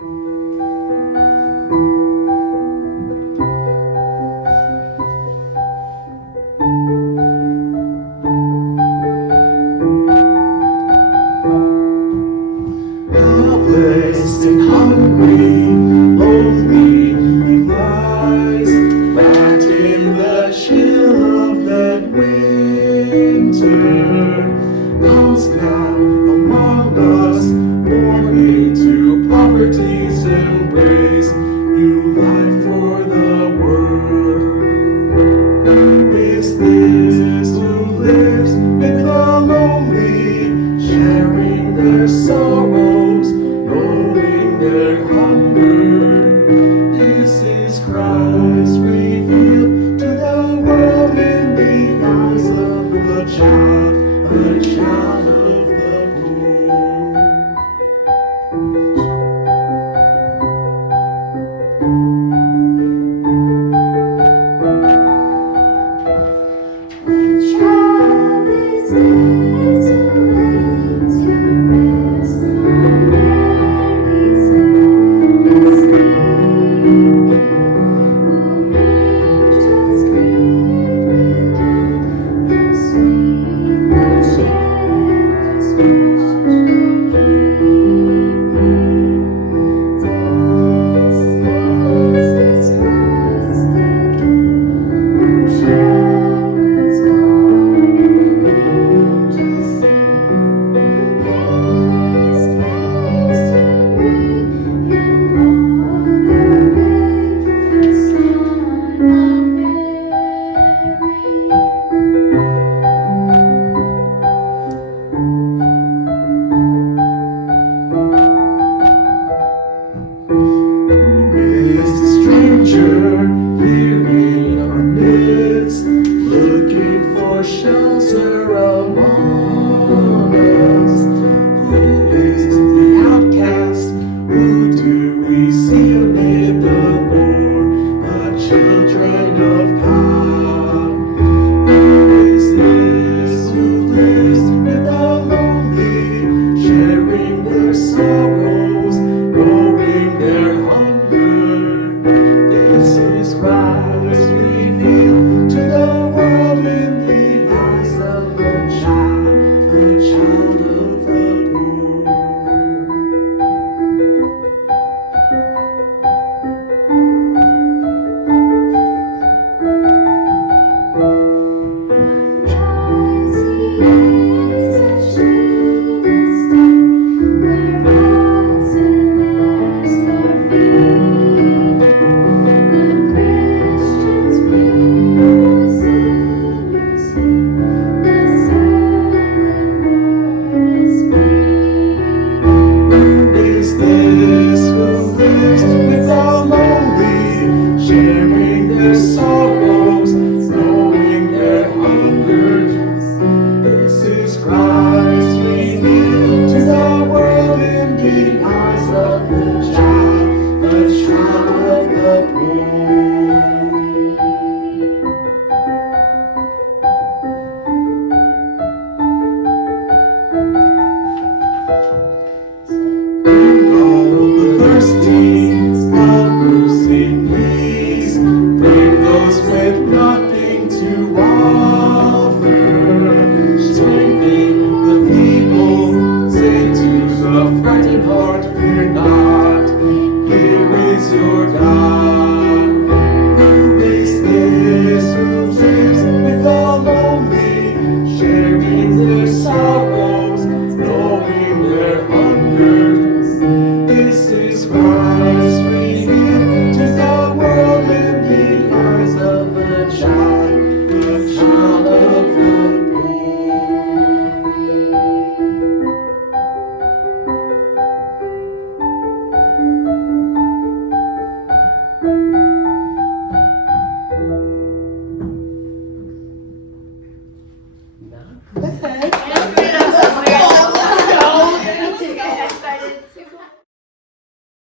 Helpless and hungry, lonely he lies, wrapped in the chill of that winter. Comes now among us, born into poverty's embrace, new life for the world. Who is this who lives with the lonely, sharing their sorrows, knowing their hunger? This is Christ revealed to the world in the eyes of the child of the poor. Child is this who lays to rest on Mary's endless sleep, whom angels greet with anthem sweet, but shepherds watch and keep. This is Christ the King, whom shepherds guard and angels sing. Haste, haste to bring Him on the babe, the Son of Who is the stranger here in our midst, looking for shelter among us? Who is the outcast? Who do we see amid the poor, the children of God? Who is this who lives with the lonely, sharing their sorrows, knowing their hunger? This is Christ revealed to the world in the eyes of a child of the poor. Rise ye in such sweetest day, where rocks and nests are feeding. Good Christians fearful sinners hear, the silent word is speaking. Who is this who lives with the lonely, sharing their sorrows, knowing their hunger? This is Christ revealed to the world in the eyes of the child of the poor. All the thirsty